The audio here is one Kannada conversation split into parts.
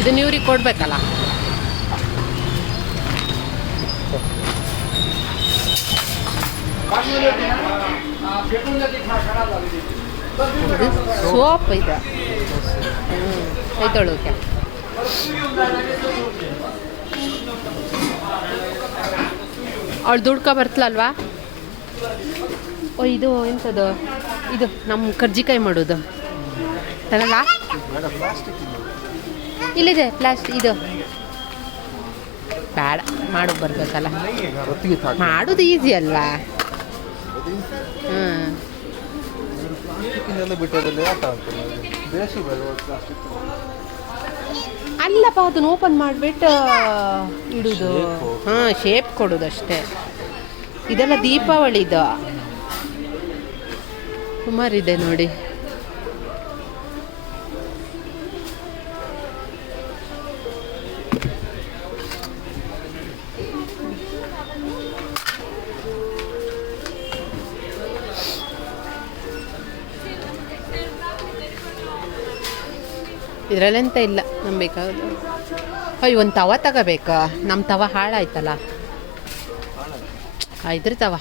ಇದನ್ನ ಇವ್ರಿಗೆ ಕೊಡ್ಬೇಕಲ್ಲ? ಸೋಪ್ ಇದೆ. ಹ್ಞೂ ಅವಳು ದುಡ್ಕೊ ಬರ್ತಲಲ್ವಾ? ಓ, ಇದು ಎಂಥದ್ದು ಇದು ನಮ್ಮ ಕರ್ಜಿಕಾಯಿ ಮಾಡೋದು. ತಗೊಳ್ಳ ಇಲ್ಲಿದೆ ಪ್ಲಾಸ್ಟಿಕ್ ಇದು. ಬೇಡ ಮಾಡೋಕೆ ಬರ್ಬೇಕಲ್ಲ. ಮಾಡೋದು ಈಸಿ ಅಲ್ಲ ಅಲ್ಲಪ್ಪ ಅದನ್ನ ಓಪನ್ ಮಾಡಿಬಿಟ್ಟು ಇಡುದು. ಹಾ ಹಾಂ ಶೇಪ್ ಕೊಡೋದು ಅಷ್ಟೇ ಇದೆಲ್ಲ ದೀಪಾವಳಿದು. ಸುಮಾರಿದೆ ನೋಡಿ. ಇದರಲ್ಲೆಂತ ಇಲ್ಲ ನಮ್ಮ ಬೇಕಾಗೋದು ಅಯ್ಯೋ ಒಂದು ತವ ತಗೋಬೇಕಾ? ನಮ್ಮ ತವ ಹಾಳಾಯ್ತಲ್ಲ. ಆ, ಇದ್ರ ತವ.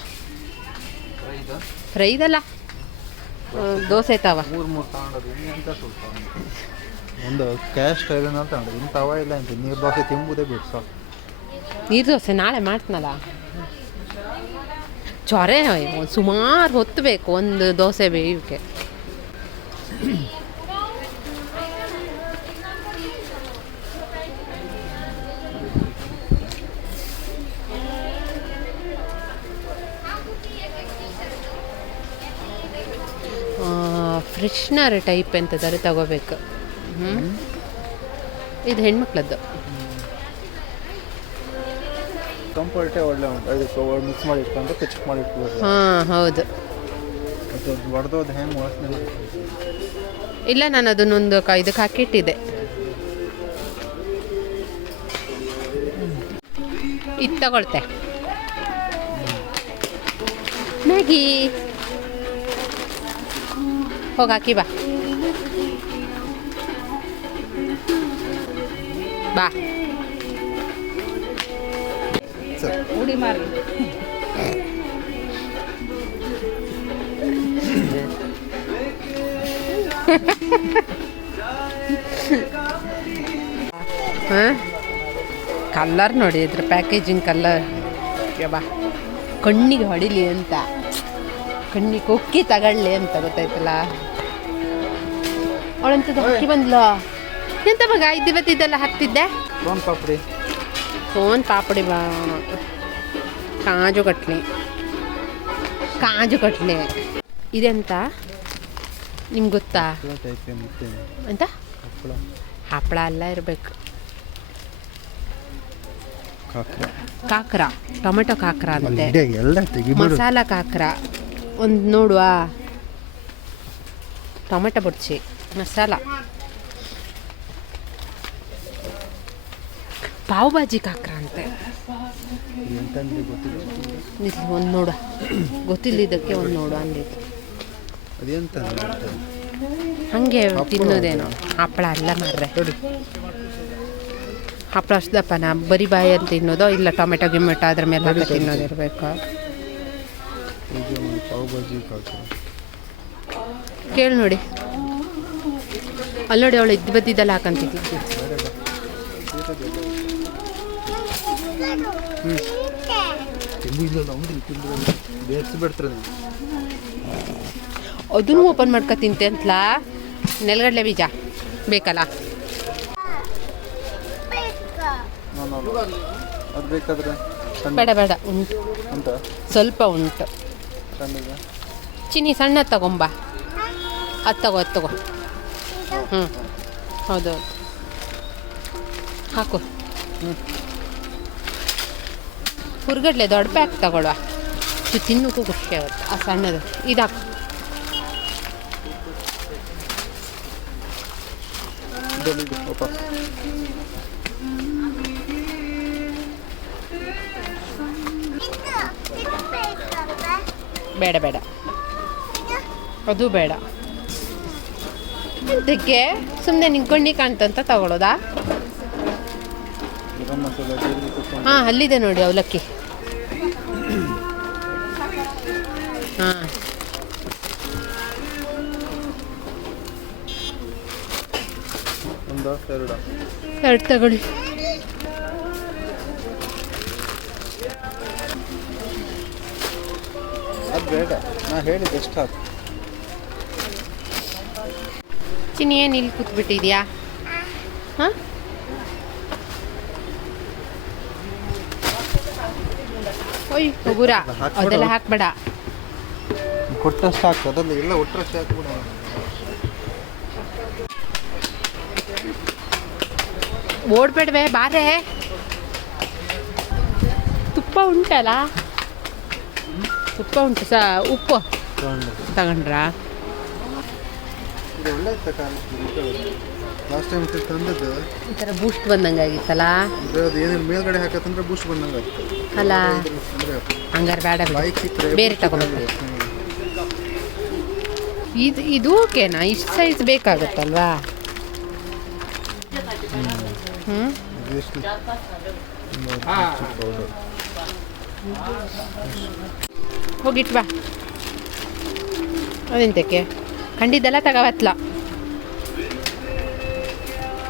ಫ್ರೈದಲ್ಲ ದೋಸೆ ತವ. ಮೂರು ಮೂರು ತಗೊಂಡದು. ಎಂತ ಸ್ವಲ್ಪ ಒಂದು ಕ್ಯಾಶ್ ಟೈಲನ್ ಅಂತ ತಗೊಂಡು. ಇನ್ನು ತವ ಇಲ್ಲ ಅಂತ. ನೀರು ದೋಸೆ ತಿಂಬುದೇ ಬಿಟ್ಟು ಸಾಕು. ನೀರು ದೋಸೆ ನಾಳೆ ಮಾಡ್ತೀನಲ್ಲ? ಚೊರೆ ಸುಮಾರು ಹೊತ್ತು ಬೇಕು ಒಂದು ದೋಸೆ ಬೇಯೋಕ್ಕೆ. ಫ್ರೆಶ್ನರ್ ಟೈಪ್ ಎಂತದಾರೆ ತಗೋಬೇಕು. ಹ್ಞೂ ಇದು ಹೆಣ್ಮಕ್ಳದ್ದು. ಕಂಫರ್ಟೇ ಒಳ್ಳೆ ಉಂಟು. ಅದಕ್ಕೆ ಮಿಕ್ಸ್ ಮಾಡಿ ಇಟ್ಕೊಂಡು ಪಿಚ್ ಮಾಡಿ ಇಟ್ಕೋಬೇಕು ಹಾಂ ಹೌದು. ಅದು ಹೊಡೆದೋದು ಹೆಂಗೆ ವಾಸನೆ ಇಲ್ಲ ನಾನು ಅದನ್ನೊಂದು ಕ ಇದಕ್ಕೆ ಹಾಕಿಟ್ಟಿದ್ದೆ. ಇದು ತಗೊಳ್ತೆ. ಮ್ಯಾಗಿ. ಹೋಗಿ ಹಾಕಿ ಬಾ. ಬಾ ಉಡಿ ಮಾರಿ. ಹಾಂ? ಕಲ್ಲರ್ ನೋಡಿ ಇದ್ರ ಪ್ಯಾಕೇಜಿಂಗ್ ಕಲ್ಲರ್ ಬಾ. ಕಣ್ಣಿಗೆ ಹೊಡಿಲಿ ಅಂತ. ಕಣ್ಣಿಗೆ ಕೊಕ್ಕಿ ತಗೊಳ್ಳಿ ಅಂತ ಗೊತ್ತಾಯ್ತಲ್ಲ? ಅವಳಂತದ್ದು ಹಕ್ಕಿ ಬಂದ್ಲ? ಎಂತ ಮಗ ಇದೆಲ್ಲ ಹತ್ತಿದ್ದೆ? ಸೋನ್ ಪಾಪಡಿ. ಸೋನ್ ಪಾಪಡಿ ಬಾ. ಕಾಜು ಕಟ್ಲಿ. ಕಾಜು ಕಟ್ಲಿ. ಇದೆಂತ? ನಿಮ್ಗೆ ಗೊತ್ತಾ? ಎಂತ? ಅಂತ ಹಪ್ಪಳ ಎಲ್ಲ ಇರಬೇಕು. ಕಾಕ್ರ. ಟೊಮೆಟೊ ಕಾಕ್ರ ಅಂತೆ. ಮಸಾಲ ಕಾಕ್ರ. ಒಂದು ನೋಡುವ? ಟೊಮೆಟೊ ಬುಡ್ಚಿ ಮಸಾಲ. ಪಾವ್ ಭಾಜಿ ಕಾಕ್ರ ಅಂತೆ. ಒಂದು ನೋಡುವ ಗೊತ್ತಿಲ್ಲ ಇದಕ್ಕೆ ಒಂದು ನೋಡು ಅಂದಿತ್ತು ಅದೆಂತ ಹಂಗೆ ಹಪ್ಪಳ ತಿನ್ನೋದೇನೋ. ಹಪ್ಪಳ ಅಲ್ಲ ಮಾರ್ರೆ. ಅಷ್ಟಪ್ಪ ನಾ ಬರೀ ಬಾಯಿ ಅಂತ ತಿನ್ನೋದೋ ಇಲ್ಲ ಟೊಮೆಟೊ ಗಿಮೆಟೊ ಅದ್ರ ಮೇಲೆ ಹಾಕಿ. ತಿನ್ನೋದಿರ್ಬೇಕು. ಕೇಳಿ ನೋಡಿ. ಅಲ್ಲಿ ನೋಡಿ ಅವಳು ಇದ್ದು ಬದ್ದಿದ್ದೆಲ್ಲ ನೀವು ಅದನ್ನು ಓಪನ್ ಮಾಡ್ಕೊ ತಿಂತೆ ಅಂತಲಾ? ನೆಲಗಡಲೆ ಬೀಜ ಬೇಕಲ್ಲ? ನಾನು ಅದು ಬೇಕಾದ್ರೆ ಬೇಡ ಬೇಡ ಉಂಟು. ಸ್ವಲ್ಪ ಉಂಟು. ಚಿನ್ನಿ ಚಿನಿ ಸಣ್ಣ ತಗೊಂಬ. ಅದು ತಗೋ ಅದು ತಗೋ. ಹ್ಞೂ ಹೌದು. ಹೌದು ಹಾಕು. ಹ್ಞೂ ಹುರ್ಗಡ್ಲೆ ದೊಡ್ಡ ಪ್ಯಾಕ್ ತಗೊಳ್ಳುವ ಇದು ತಿನ್ನೋಕ್ಕೂ ಖುಷಿ ಆಗುತ್ತೆ. ಆ ಸಣ್ಣದು. ಇದಾಕು. ಬೇಡ ಬೇಡ. ಅದು ಬೇಡ. ಎಂತಕ್ಕೆ ಸುಮ್ಮನೆ ಕಣ್ಣಿ ಕಾಣ್ತಂತ ತಗೊಳ್ಳೋದಾ ಹಾಂ ಅಲ್ಲಿದೆ ನೋಡಿ ಅವಲಕ್ಕಿ. ಹಾಂ. ಎರಡು. ತಗೊಳ್ಳಿ. ಅದು ಬೇಡ ನಾ ಹೇಳಿದ್ದು ಎಷ್ಟು ಹಾಕು ಚಿನ್ನಿ ಏನು ಇಲ್ಲಿ ಕೂತ್ಬಿಟ್ಟಿದ್ಯಾ? ಹಾಂ? ಹಾಕ್ಬಿಡು. ಅದೆಲ್ಲ ಹಾಕ್ಬೇಡ. ಕೊಟ್ಟಷ್ಟು ಹಾಕು ಅದರಲ್ಲಿ ಎಲ್ಲ ಒಟ್ಟರಷ್ಟು ಹಾಕ್ಬಿಡ ಓಡ್ಬೇಡ್ವೆ ಬಾರೆ. ತುಪ್ಪ ಉಂಟಲ್ಲ? ತುಪ್ಪ ಉಂಟು ಸ ಉಪ್ಪು. ತಗೊಂಡ್ರಾ? ಇದು ಒಳ್ಳೆ ಲಾಸ್ಟ್ ಟೈಮ್ ತಂದದ್ದು ಈ ಥರ ಬೂಸ್ಟ್ ಬಂದಂಗೆ ಆಗಿತ್ತಲ್ಲ? ಅದು ಏನೇನು ಮೇಲ್ಗಡೆ ಹಾಕತ್ತಂದ್ರೆ ಬೂಸ್ಟ್ ಬಂದಂಗೆ ಆಗ್ತದೆ. ಅಲ್ಲ. ಹಂಗಾರೆ ಬೇಡ. ಬಾಯಿಗೆ ಸಿಕ್ಕರೆ ಬೇರೆ ತಗೊಬೇಕು ಇದು ಇದು ಓಕೆನಾ? ಇಷ್ಟು ಸೈಜ್ ಬೇಕಾಗುತ್ತಲ್ವಾ? ಹ್ಞೂ ಹೋಗಿಟ್ ಬಾ. ಅದೆಂತಕ್ಕೆ? ಕಂಡಿದ್ದೆಲ್ಲ ತಗವತ್ಲ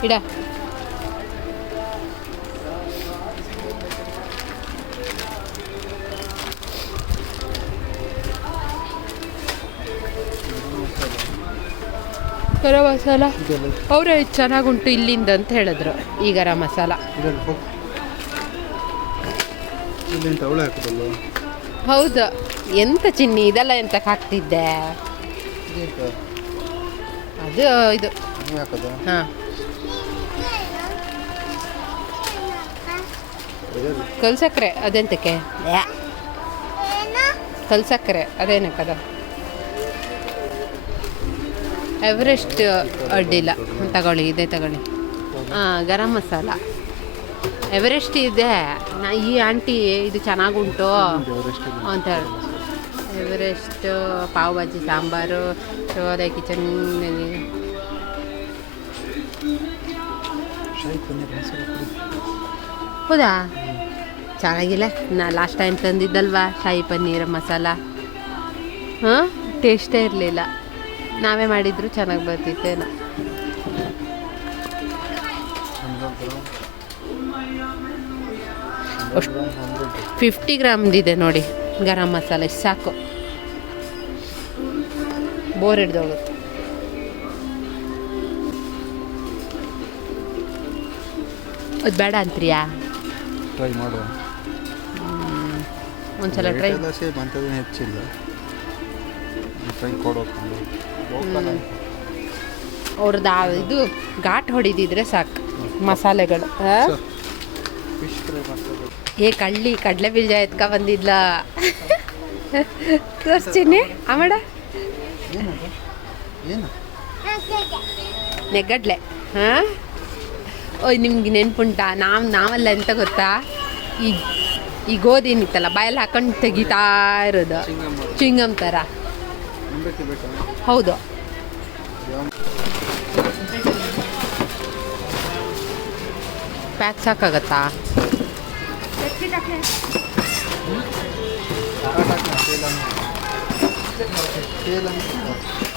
ಇಡ. ಗರಂ ಮಸಾಲ. ಅವರೇ ಚೆನ್ನಾಗುಂಟು ಇಲ್ಲಿಂದ ಅಂತ ಹೇಳಿದ್ರು ಈ ಗರಂ ಮಸಾಲ. ಹೌದು. ಎಂತ ಚಿನ್ನಿ ಇದೆಲ್ಲ ಎಂತಕ್ಕೆ ಹಾಕ್ತಿದ್ದೆ? ಅದು ಇದು. ಹಾಕೋದ. ಹಾಂ. ಕಲ್ಸಕ್ರೆ ಅದೆಂತಕ್ಕೆ? ಕಲ್ಸಕ್ರೆ ಅದೇನಕ್ಕದ ಎವರೆಸ್ಟ್ ಅಡ್ಡಿಲ್ಲ. ತಗೊಳ್ಳಿ ಇದೇ ತಗೊಳ್ಳಿ. ಹಾಂ ಗರಂ ಮಸಾಲ. ಎವರೆಸ್ಟ್ ಇದೆ. ನಾ ಈ ಆಂಟಿ ಇದು ಚೆನ್ನಾಗುಂಟು. ಅಂತ ಹೇಳಿ. ಎವರೆಸ್ಟ್ ಪಾವ್ ಭಾಜಿ ಸಾಂಬಾರು ಶೋದ ಪುಡಿ ಹೌದಾ? ಚೆನ್ನಾಗಿಲ್ಲ. ನಾ ಲಾಸ್ಟ್ ಟೈಮ್ ತಂದಿದ್ದಲ್ವಾ? ಶಾಹಿ ಪನ್ನೀರ್ ಮಸಾಲ ಹಾಂ? ಟೇಸ್ಟೇ ಇರಲಿಲ್ಲ. ನಾವೇ ಮಾಡಿದ್ರು, ಚೆನ್ನಾಗಿ ಬರ್ತಿತ್ತೇನೋ ಅಷ್ಟು ಫಿಫ್ಟಿ ಗ್ರಾಮ್ದಿದೆ ನೋಡಿ. ಗರಂ ಮಸಾಲೆ ಸಾಕು. ಬೋರ್ ಹಿಡ್ದೋಗುತ್ತೆ. ಅದು ಬೇಡ ಅಂತ್ರಿಯಾ ಟ್ರೈ ಮಾಡುವ. ಒಂದ್ಸಲ ಟ್ರೈ ಸೇಮ್ ಅಂಥದ್ದೇನು ಹೆಚ್ಚಿಲ್ಲ. ಟ್ರೈ ಅವ್ರದ್ದು ಆ ಇದು ಘಾಟ್ ಹೊಡಿದಿದ್ರೆ ಸಾಕು. ಮಸಾಲೆಗಳು ಆ? ಏ, ಕಳ್ಳಿ, ಕಡಲೆ ಬೀಜ ಎತ್ಕ ಬಂದಿದ್ಲ? ತೋರಿಸ್ತೀನಿ. ಆಮಡ ನೆಗ್ಗಡ್ಲೆ. ಹಾಂ? ಓಯ್, ನಿಮ್ಗೆ ನೆನ್ಪುಂಟಾ? ನಾವು, ನಾವಲ್ಲ ಎಂತ ಗೊತ್ತಾ? ಈ ಈ ಗೋಧಿ ಏನಿತ್ತಲ್ಲ ಬಾಯಲ್ಲಿ ಹಾಕೊಂಡು ತೆಗಿತಾ ಇರೋದು. ಚಿಂಗಮ್ ಥರ ಹೌದು. ಪ್ಯಾಕ್ ಸಾಕಾಗತ್ತಾ? 给他看，嗯，把他看成灯。嗯，这个呢，是灯。